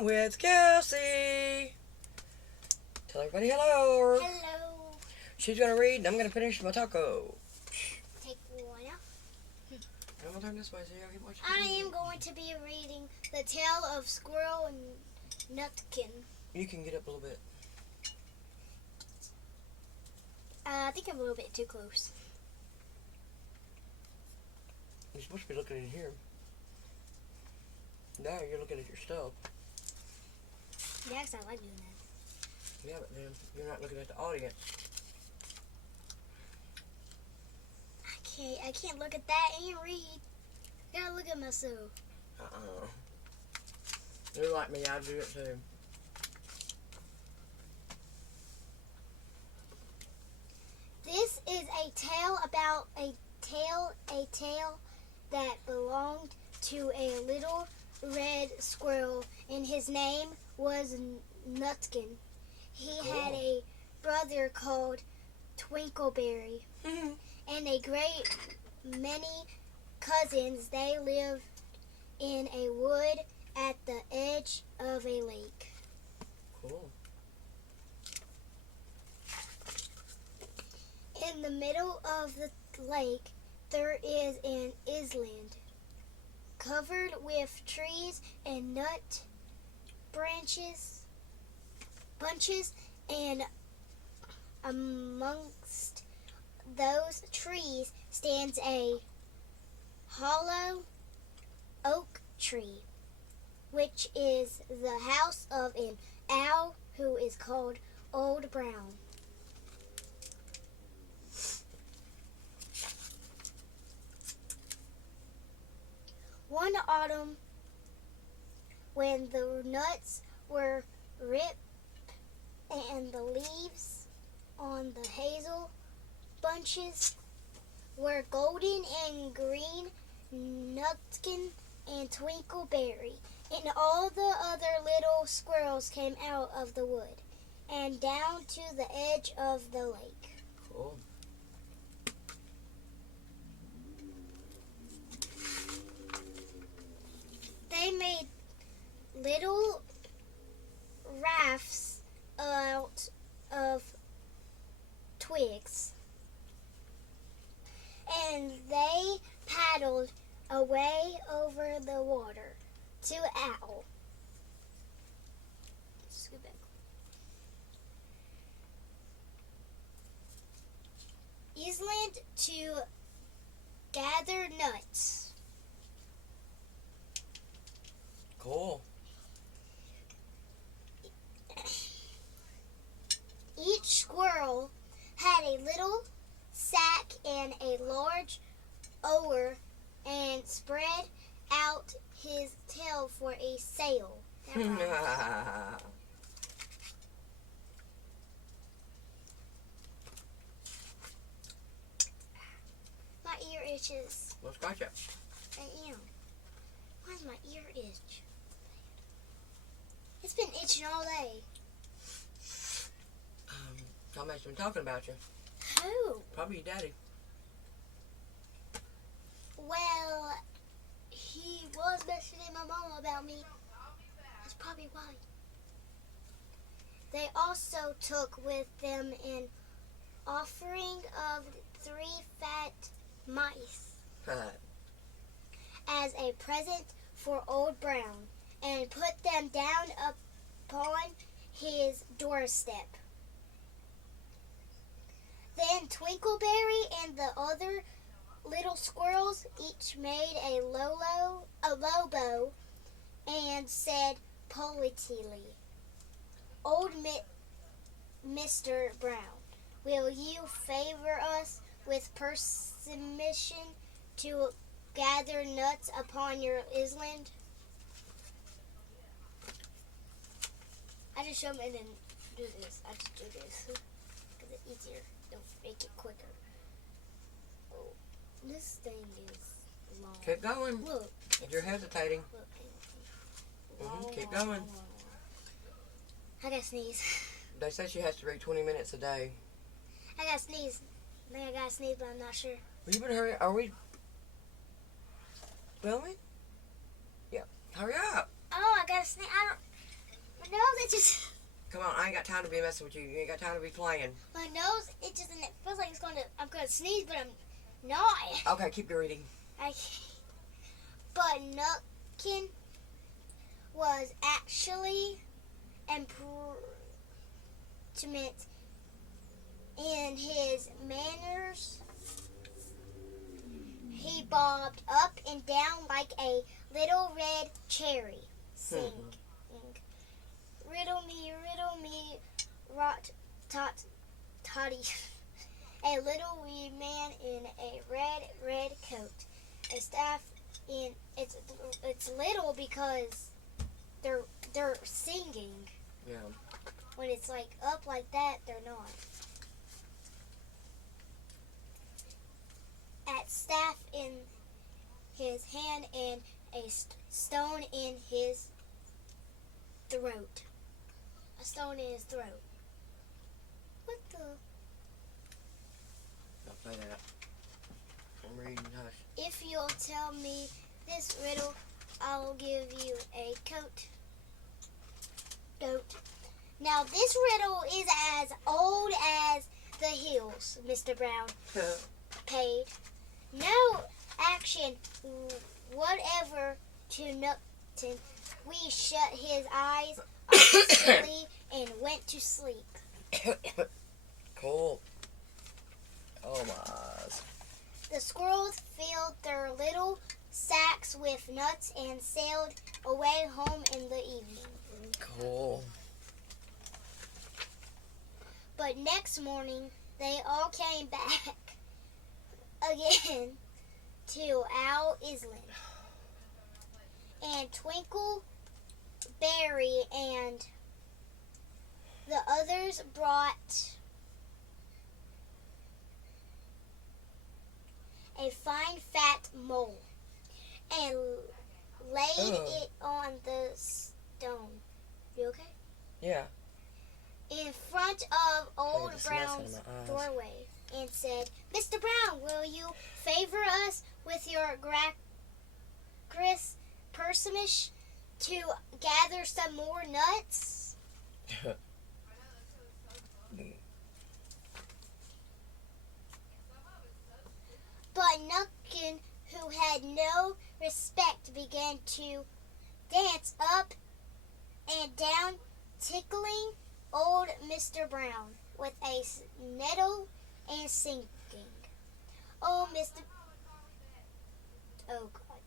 Storytime with Kelsey. Tell everybody hello. Hello. She's going to read and I'm going to finish my taco. Take one out. I'm going to turn this way so y'all can watch it. I am going to be reading The Tale of Squirrel and Nutkin. You can get up a little bit. I think I'm a little bit too close. You're supposed to be looking in here. Now you're looking at your stuff. Yeah, 'cause I like doing that. Yeah, but then you're not looking at the audience. I can't look at that and read. I gotta look at myself. You're like me, I do it too. This is a tale about a tale that belonged to a little red squirrel, and his name was Nutkin. He had a brother called Twinkleberry, and a great many cousins. They lived in a wood at the edge of a lake. Cool. In the middle of the lake, there is an island covered with trees and nut bunches, and amongst those trees stands a hollow oak tree, which is the house of an owl who is called Old Brown. One autumn, when the nuts were ripe and the leaves on the hazel bunches were golden and green, Nutkin and Twinkleberry and all the other little squirrels came out of the wood and down to the edge of the lake. Cool. They made little rafts out of twigs, and they paddled away over the water to Owl. Scoot back. Island to gather nuts. Cool. Each squirrel had a little sack and a large oar and spread out his tail for a sail. My ear itches. Let's scratch it. I am. Why does my ear itch? It's been itching all day. Somebody's been talking about you. Who? Probably your daddy. Well, he was messaging my mama about me. That's probably why. They also took with them an offering of 3 fat mice as a present for Old Brown, and put them down upon his doorstep. Then Twinkleberry and the other little squirrels each made a low bow and said politely, "Old Mr. Brown, will you favor us with permission to gather nuts upon your island?" I just show them and then do this. I just do this because it's easier. Don't make it quicker. Oh, this thing is long. Keep going. Look. If you're hesitating. Look. Keep going. I gotta sneeze. They say she has to read 20 minutes a day. I gotta sneeze. I think I gotta sneeze, but I'm not sure. Well, you better hurry. Are we filming? Yeah. Hurry up. Oh, I gotta sneeze. I don't. My nose, it just... Come on, I ain't got time to be messing with you. You ain't got time to be playing. My nose, it feels like I'm gonna sneeze, but I'm not. Okay, keep your reading. But Nukin was actually improvement in his manners. He bobbed up and down like a little red cherry, singing, riddle me, rot, tot, toddy. A little wee man in a red coat, a staff in it's little because they're singing. Yeah. When it's like up like that, they're not. At staff in his hand and a stone in his throat. A stone in his throat. What the? Don't play that. I'm reading, hush. If you'll tell me this riddle, I'll give you a coat. Now this riddle is as old as the hills, Mr. Brown paid. No action whatever to Nupton. We shut his eyes silly and went to sleep. Cool. Oh my eyes. The squirrels filled their little sacks with nuts and sailed away home in the evening. Cool. But next morning, they all came back again to Owl Island. And Twinkle, Berry, and the others brought a fine fat mole and laid it on the stone. You okay? Yeah. In front of Old There's mess in Brown's my eyes. doorway and said, Mr. Brown, will you favor us with your personage to gather some more nuts? But Nukin, who had no respect, began to dance up and down, tickling old Mr. Brown with a nettle and singing. Oh, Mr. Oh, God.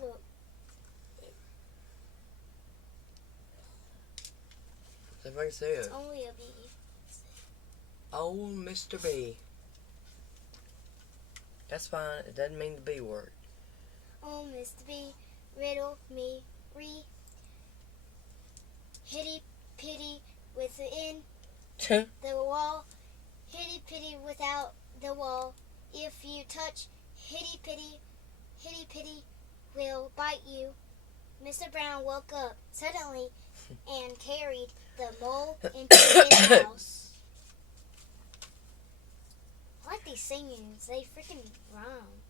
Look. See if I can see it. It's only a bee. Old Mr. B. That's fine. It doesn't mean the B word. Oh, Mr. B, riddle me, hitty pitty within the wall, hitty pitty without the wall. If you touch hitty pitty will bite you. Mr. Brown woke up suddenly and carried the mole into his house. I like these singings. They freaking rhyme.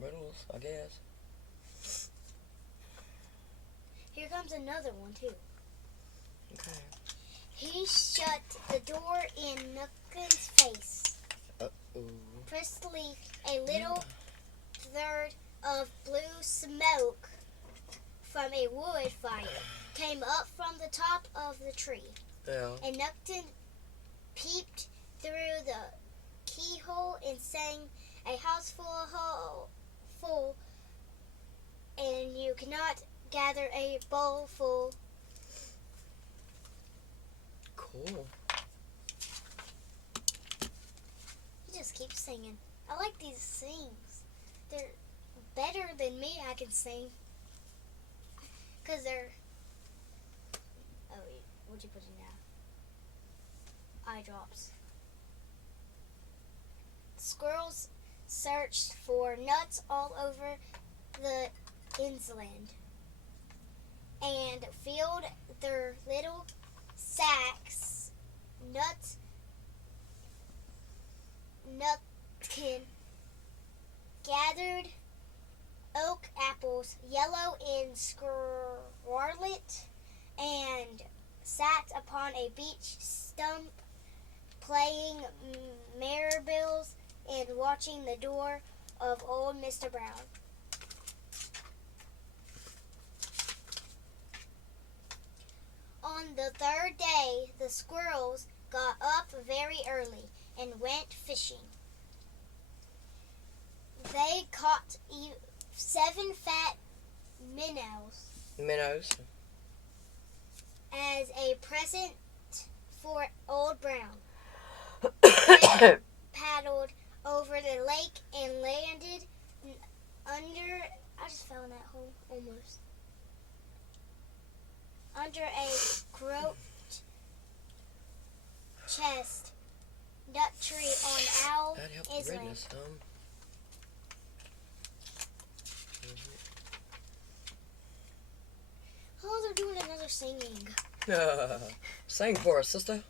Riddles, I guess. Here comes another one, too. Okay. He shut the door in Nukin's face. Uh-oh. Presently, a little third of blue smoke from a wood fire came up from the top of the tree. Yeah. And Nukin peeped through the keyhole and sang, a house full, and you cannot gather a bowl full. Cool. He just keeps singing. I like these sings. They're better than me. I can sing. Because they're... Oh, what'd you put in now? Eye drops. Squirrels searched for nuts all over the inland and filled their little sacks. Nutkin gathered oak apples, yellow and scarlet, and sat upon a beech stump playing marbles and watching the door of old Mr. Brown. On the third day, the squirrels got up very early and went fishing. They caught 7 fat minnows as a present for Old Brown. They paddled over the lake and landed under, I just fell in that hole almost, under a groat chest nut tree on Owl That helped Island. read this some. Oh, they're doing another singing. Sing for us, sister.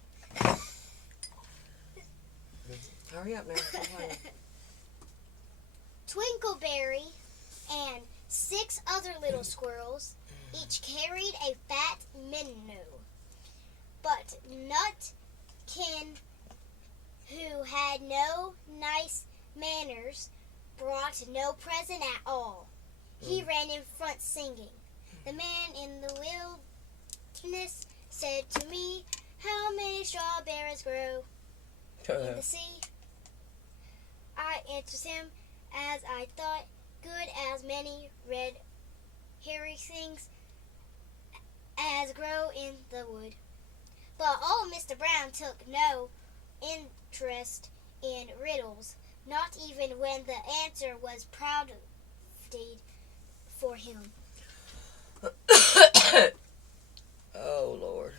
Hurry up now. Twinkleberry and 6 other little squirrels each carried a fat minnow. But Nutkin, who had no nice manners, brought no present at all. He ran in front singing. The man in the wilderness said to me, "How many strawberries grow in the sea?" I answered him, as I thought, "Good as many red hairy things as grow in the wood." But old Mr. Brown took no interest in riddles, not even when the answer was prouded for him. Oh, Lord.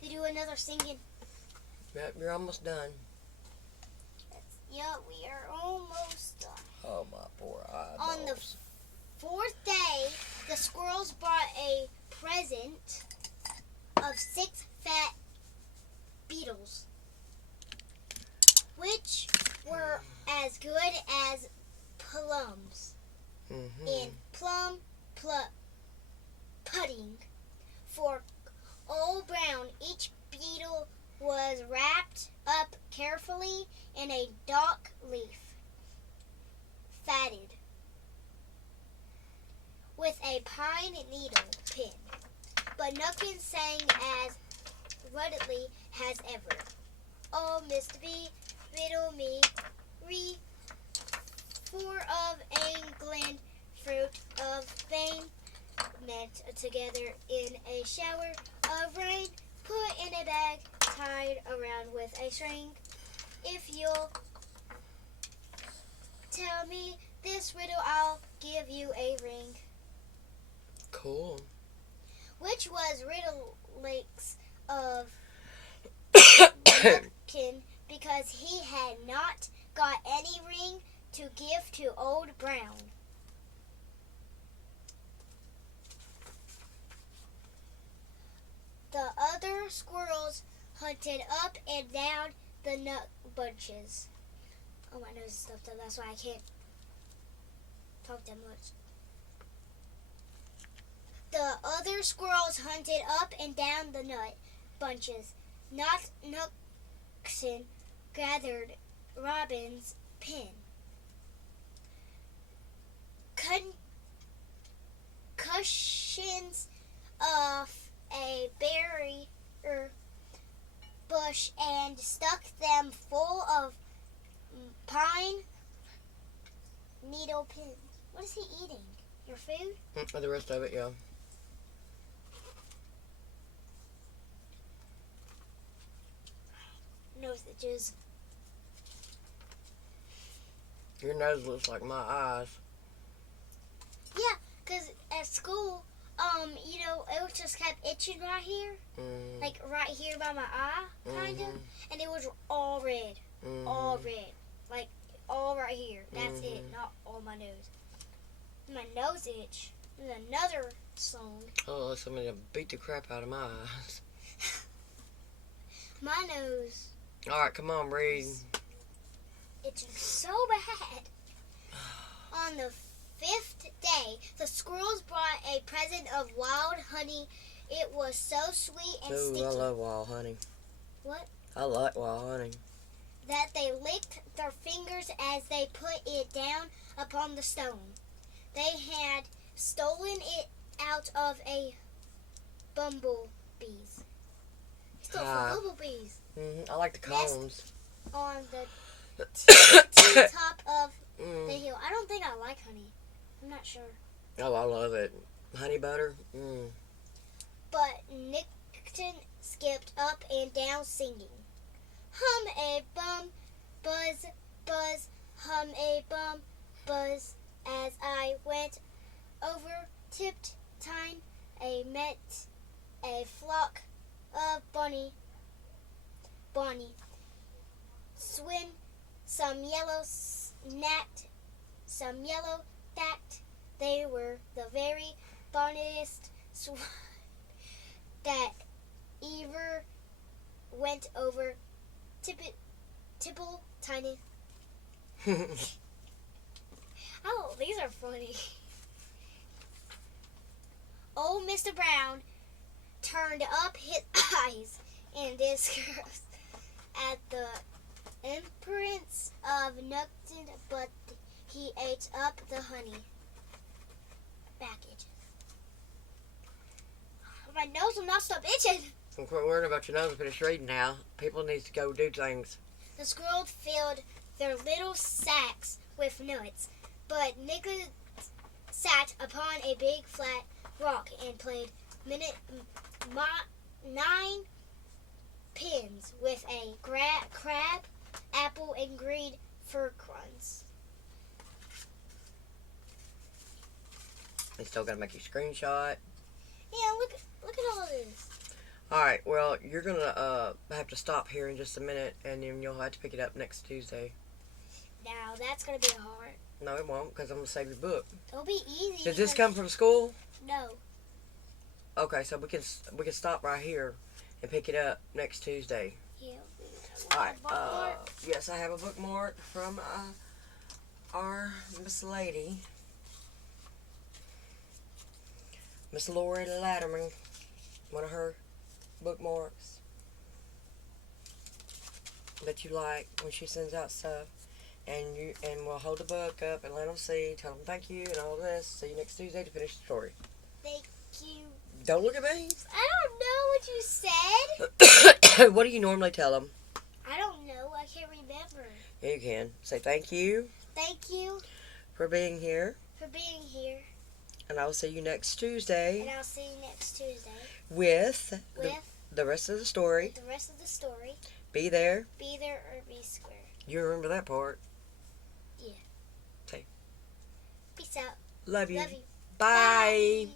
They do another singing. Yep, you're almost done. Yeah, we are almost done. Oh, my poor eyeballs. On the 4th day, the squirrels brought a present of 6 fat beetles, which were as good as plums in plum pudding. For Old Brown, each beetle was wrapped up carefully in a dock leaf, fatted with a pine needle pin. But Nutkin sang as ruddily as ever. "Oh, Mr. B, riddle me, re, for of England, fruit of Spain, met together in a shower of rain, put in a bag, tied around with a string. If you'll tell me this riddle, I'll give you a ring." Cool. Which was Riddle Lake's of Nutkin, because he had not got any ring to give to Old Brown. The other squirrels hunted up and down the nut bunches. Oh, my nose is stuffed up, that's why I can't talk that much. The other squirrels hunted up and down the nut bunches. Nutkin gathered Robin's pin. Cushions of a berry bush and stuck them full of pine needle pins. What is he eating? Your food? The rest of it, yeah. Nose itches. Your nose looks like my eyes. Yeah, because at school, it just kept itching right here. Like right here by my eye, kind of. And it was all red. All red. Like, all right here. That's it, not all my nose. My nose itch. There's another song. Oh, somebody beat the crap out of my eyes. My nose Alright, come on, read. itching so bad. On the 5th day, the squirrels brought a present of wild honey. It was so sweet and Ooh, sticky. I love wild honey. What? I like wild honey. That they licked their fingers as they put it down upon the stone. They had stolen it out of a bumblebees. Stole from bumblebees. I like the cones. On the top of the hill. I don't think I like honey. I'm not sure. Oh, I love it. Honey butter. But Nickton skipped up and down singing. Hum a bum, buzz, buzz, hum a bum, buzz. As I went over tipped time, I met a flock of Bonnie. Swin, some yellow snapped, some yellow fact. They were the very bonniest swan that ever went over tipple tiny. Oh, these are funny. Old Mr. Brown turned up his eyes in disgust at the appearance of nothing, but he ate up the honey package. My nose will not stop itching. Don't quit worrying about your nose. Finish reading now. People need to go do things. The squirrels filled their little sacks with nuts, but Nicholas sat upon a big flat rock and played 9 pins with a crab, apple, and green fir cones. They still got to make you screenshot. Yeah, look at all this. Alright, well, you're going to have to stop here in just a minute, and then you'll have to pick it up next Tuesday. Now, that's going to be hard. No, it won't, because I'm going to save your book. It'll be easy. Did this come from school? No. Okay, so we can stop right here and pick it up next Tuesday. Yeah. Alright, yes, I have a bookmark from our Miss Lady. Miss Lori Latterman, one of her bookmarks that you like when she sends out stuff, and we'll hold the book up and let them see, tell them thank you and all this. See you next Tuesday to finish the story. Thank you. Don't look at me. I don't know what you said. What do you normally tell them? I don't know. I can't remember. Yeah, you can say thank you. Thank you For being here. for being here. And I will see you next Tuesday. And I'll see you next Tuesday With the rest of the story. the rest of the story. Be there. Be there or be square. You remember that part. Yeah. Okay. Peace out. Love you. Love you. Bye. Bye.